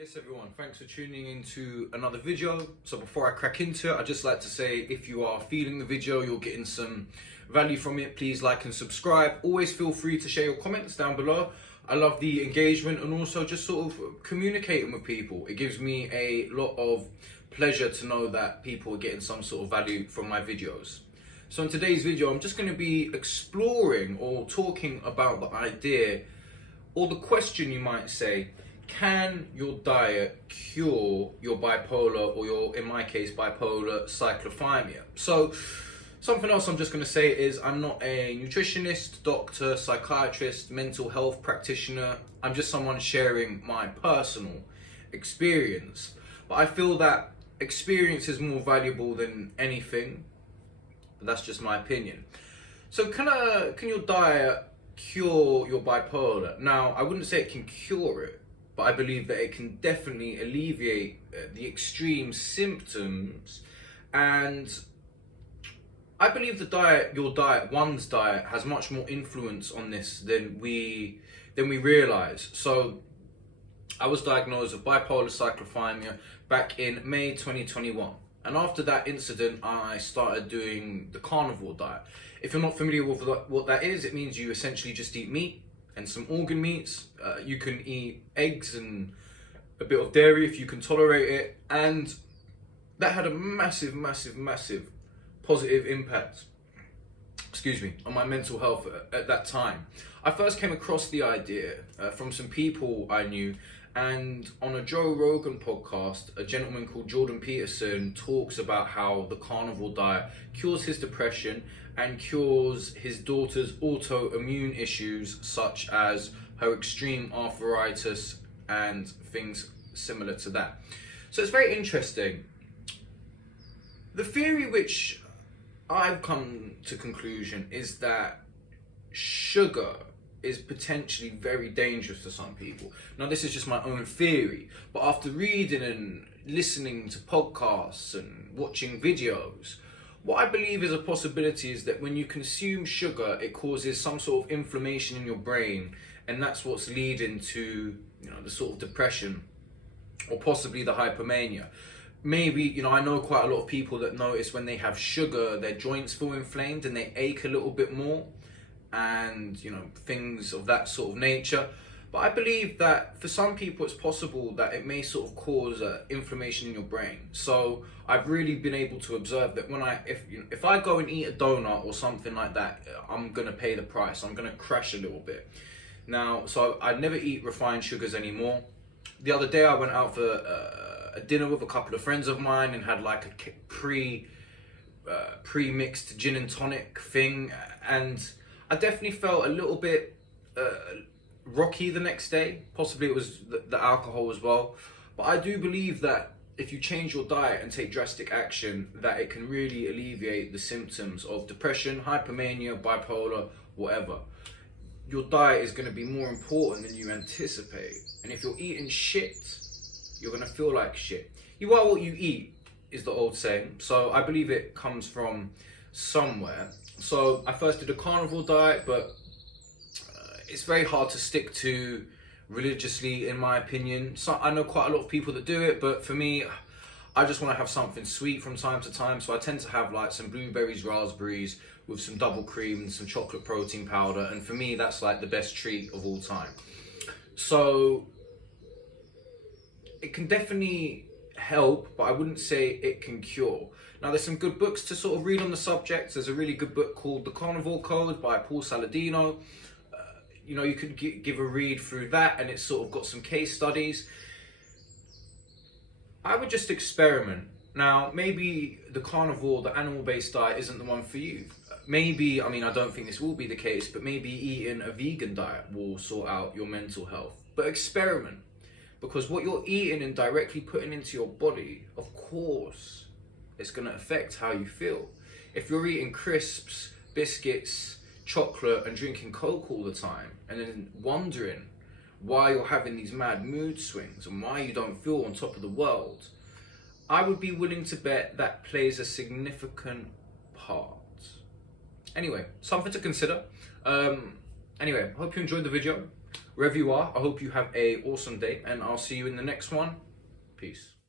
Yes everyone, thanks for tuning into another video. So before I crack into it, I'd just like to say if you are feeling the video, you're getting some value from it, please like and subscribe. Always feel free to share your comments down below. I love the engagement and also just sort of communicating with people. It gives me a lot of pleasure to know that people are getting some sort of value from my videos. So in today's video, I'm just going to be exploring or talking about the idea or the question, you might say, can your diet cure your bipolar or your, in my case, bipolar cyclothymia? So something else I'm just going to say is I'm not a nutritionist, doctor, psychiatrist, mental health practitioner. I'm just someone sharing my personal experience. But I feel that experience is more valuable than anything. But that's just my opinion. So can your diet cure your bipolar? Now, I wouldn't say it can cure it, but I believe that it can definitely alleviate the extreme symptoms. And I believe one's diet has much more influence on this than we realize. So I was diagnosed with bipolar cyclothymia back in May 2021. And after that incident, I started doing the carnivore diet. If you're not familiar with what that is, it means you essentially just eat meat and some organ meats. You can eat eggs and a bit of dairy if you can tolerate it. And that had a massive positive impact, on my mental health at that time. I first came across the idea from some people I knew, and on a Joe Rogan podcast, a gentleman called Jordan Peterson talks about how the carnivore diet cures his depression and cures his daughter's autoimmune issues, such as her extreme arthritis and things similar to that. So it's very interesting. The theory which I've come to conclusion is that sugar is potentially very dangerous to some people. Now, this is just my own theory, but after reading and listening to podcasts and watching videos, what I believe is a possibility is that when you consume sugar, it causes some sort of inflammation in your brain, and that's what's leading to, the sort of depression or possibly the hypomania. Maybe, I know quite a lot of people that notice when they have sugar, their joints feel inflamed and they ache a little bit more, and things of that sort of nature. But I believe that for some people it's possible that it may sort of cause inflammation in your brain. So I've really been able to observe that when if I go and eat a donut or something like that, I'm gonna pay the price. I'm gonna crash a little bit. Now, so I never eat refined sugars anymore. The other day I went out for a dinner with a couple of friends of mine and had like a pre-mixed gin and tonic thing, and I definitely felt a little bit rocky the next day. Possibly it was the alcohol as well. But I do believe that if you change your diet and take drastic action, that it can really alleviate the symptoms of depression, hypomania, bipolar, whatever. Your diet is going to be more important than you anticipate. And if you're eating shit, you're going to feel like shit. You are what you eat, is the old saying. So I believe it comes from somewhere. So I first did a carnivore diet, but it's very hard to stick to religiously, in my opinion. So I know quite a lot of people that do it, but for me, I just want to have something sweet from time to time. So I tend to have like some blueberries, raspberries with some double cream and some chocolate protein powder. And for me, that's like the best treat of all time. So it can definitely help, but I wouldn't say it can cure. Now, there's some good books to sort of read on the subject. There's a really good book called The Carnivore Code by Paul Saladino. You could give a read through that, and it's sort of got some case studies. I would just experiment. Now, maybe the carnivore, the animal-based diet isn't the one for you. Maybe, I don't think this will be the case, but maybe eating a vegan diet will sort out your mental health. But experiment, because what you're eating and directly putting into your body, of course, it's going to affect how you feel. If you're eating crisps, biscuits, chocolate and drinking Coke all the time, and then wondering why you're having these mad mood swings and why you don't feel on top of the world, I would be willing to bet that plays a significant part. Anyway, something to consider. Anyway, hope you enjoyed the video. wherever you are, I hope you have a awesome day, and I'll see you in the next one. Peace.